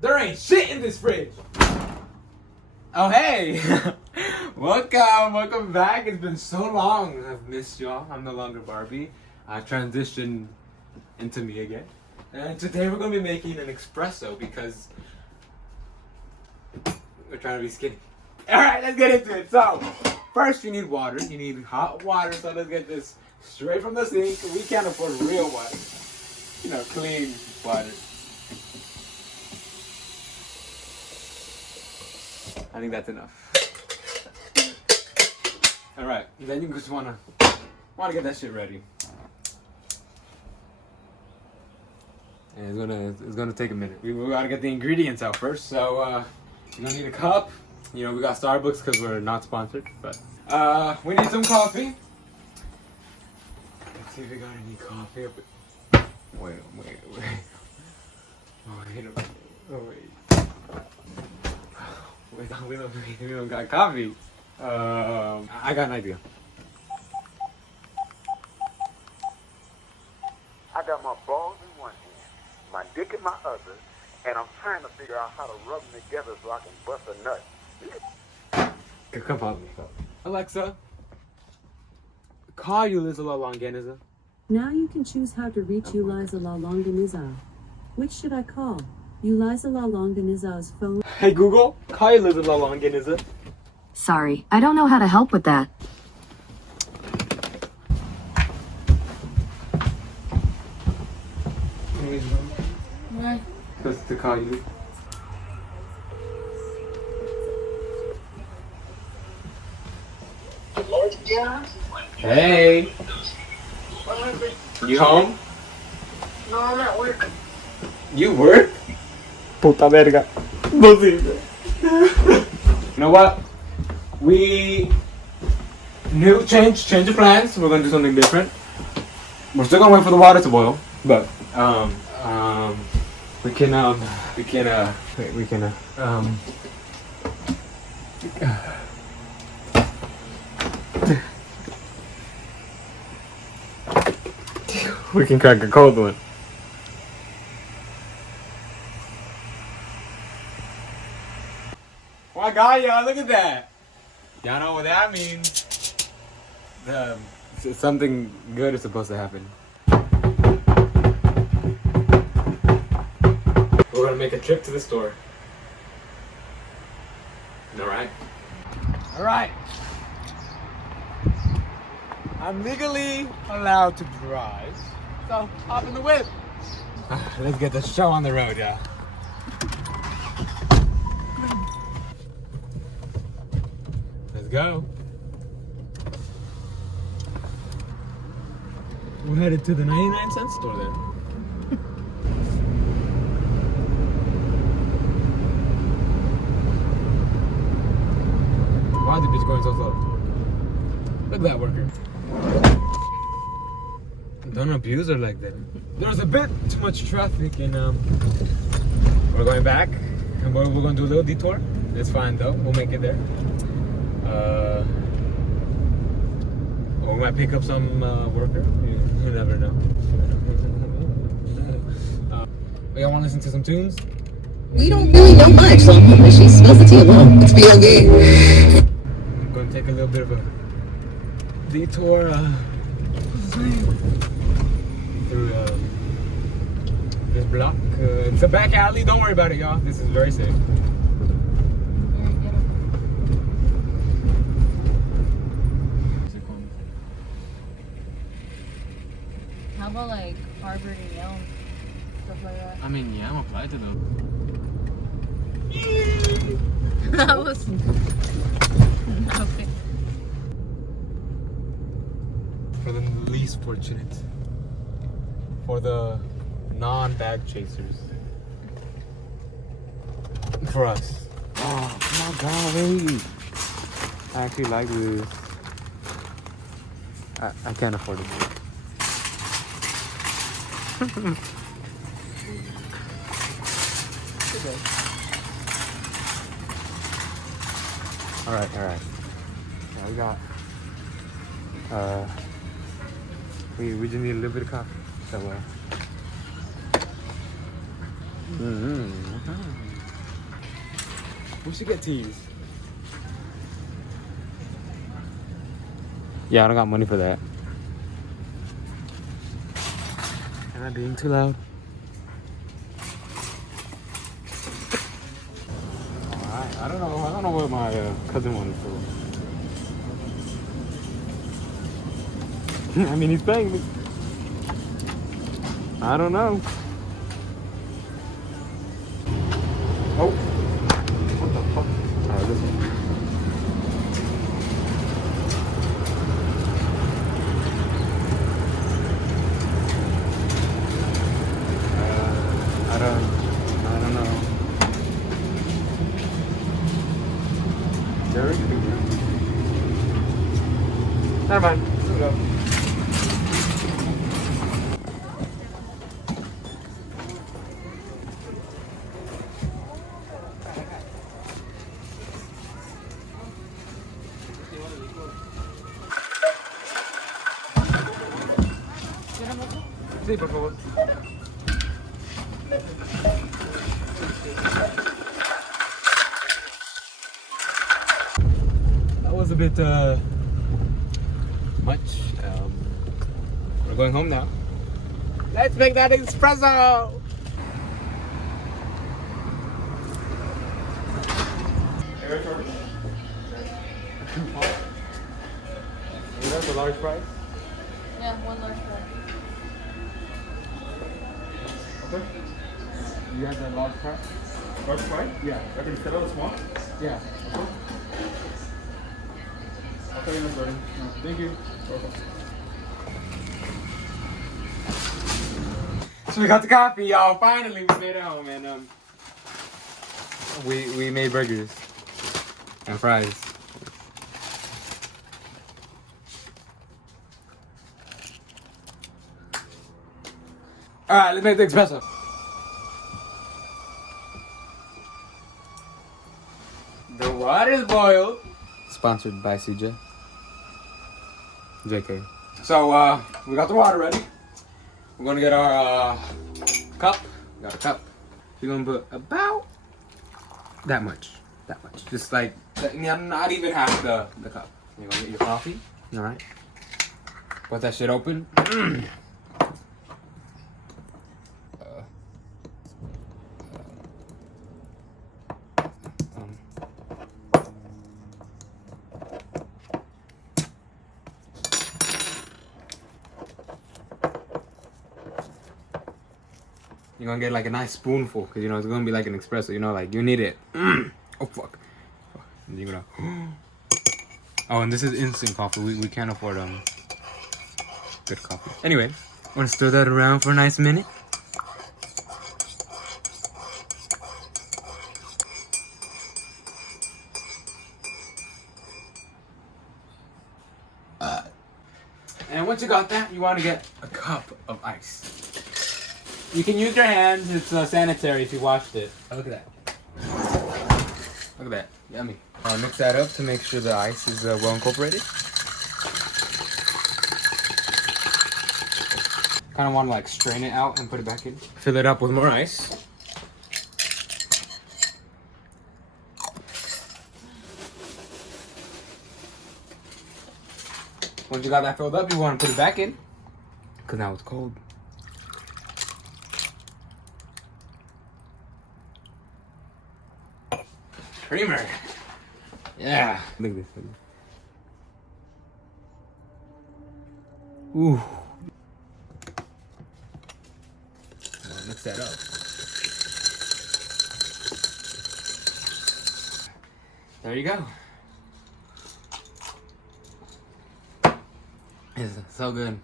There ain't shit in this fridge. Oh, hey. Welcome back. It's been so long. I've missed y'all. I'm no longer Barbie. I transitioned into me again. And today we're going to be making an espresso because we're trying to be skinny. Alright, let's get into it. So, first you need water. You need hot water. So let's get this straight from the sink. We can't afford real water. You know, clean water. I think that's enough. Alright, then you just wanna get that shit ready. And it's gonna take a minute. We gotta get the ingredients out first. So you're gonna need a cup. You know, we got Starbucks because we're not sponsored, but we need some coffee. Let's see if we got any coffee. Wait. We don't got coffee. I got an idea. I got my balls in one hand, my dick in my other, and I'm trying to figure out how to rub them together so I can bust a nut. Come on. Alexa, call Uliza La Longaniza. Now you can choose how to reach Uliza La Longaniza. Which should I call? Uliza La Longaniza's phone? Hey Google, call Uliza La Longaniza. Sorry, I don't know how to help with that. What? Supposed to call you. Hey. You home? No, I'm at work. You work? Puta verga. You know what? We change of plans. We're gonna do something different. We're still gonna wait for the water to boil, but we can crack a cold one. Oh my god, y'all, look at that. Y'all know what that means. Something good is supposed to happen. We're gonna make a trip to the store. Alright? Alright. I'm legally allowed to drive, so hop in the whip. Let's get the show on the road, yeah. Let's go. We're headed to the 99-cent store then. Why is the bitch going so slow? Look at that worker. Don't abuse her like that. There's a bit too much traffic and we're going back and we're gonna do a little detour. It's fine though, we'll make it there. Or we might pick up some worker. You never know. Y'all wanna listen to some tunes? We don't really know much, so she spills the tea alone. It's BLB. I'm gonna take a little bit of a detour through this block. It's a back alley. Don't worry about it, y'all. This is very safe. How about like Harvard and Yale, stuff like that? I mean, yeah, I'm applied to them. That was okay. For the least fortunate. For the non-bag chasers. For us. Oh my god, wait. I actually like this. I can't afford it. Alright. Yeah, we got we just need a little bit of coffee. So We should get teas. Yeah, I don't got money for that. Am I being too loud? I don't know what my cousin wanted for. I mean, he's paying me. I don't know. Oh. What the fuck? Alright, this one. I don't know. Very good. Never mind. Let's go. Sí, por favor. That was a bit much. We're going home now. Let's make that espresso! That's a large price. Yeah, one large fry. Okay. You have that large fry? Large fry? Yeah. I can set out a small? Yeah. Okay. I'll tell you in a second. Thank you. Okay. So we got the coffee, y'all. Finally, we made it home, and we made burgers and fries. All right, let's make the espresso. The water's boiled. Sponsored by CJ. JK. So we got the water ready. We're gonna get our cup. We got a cup. We're gonna put about that much. That much. Just like not even half the cup. You're gonna get your coffee. All right. Put that shit open. You're gonna get like a nice spoonful, because you know it's gonna be like an espresso, you know, like you need it. Oh fuck. And you're gonna oh, and this is instant coffee. We can't afford good coffee. Anyway, I'm gonna stir that around for a nice minute. And once you got that, you want to get a cup of ice. You can use your hands. It's sanitary if you washed it. Oh, look at that. Look at that. Yummy. Mix that up to make sure the ice is well incorporated. Kind of want to like strain it out and put it back in. Fill it up with more ice. Once you got that filled up, you want to put it back in. Because now it's cold. Creamer. Yeah. Look at this. Ooh. Well, mix that up. There you go. It's so good.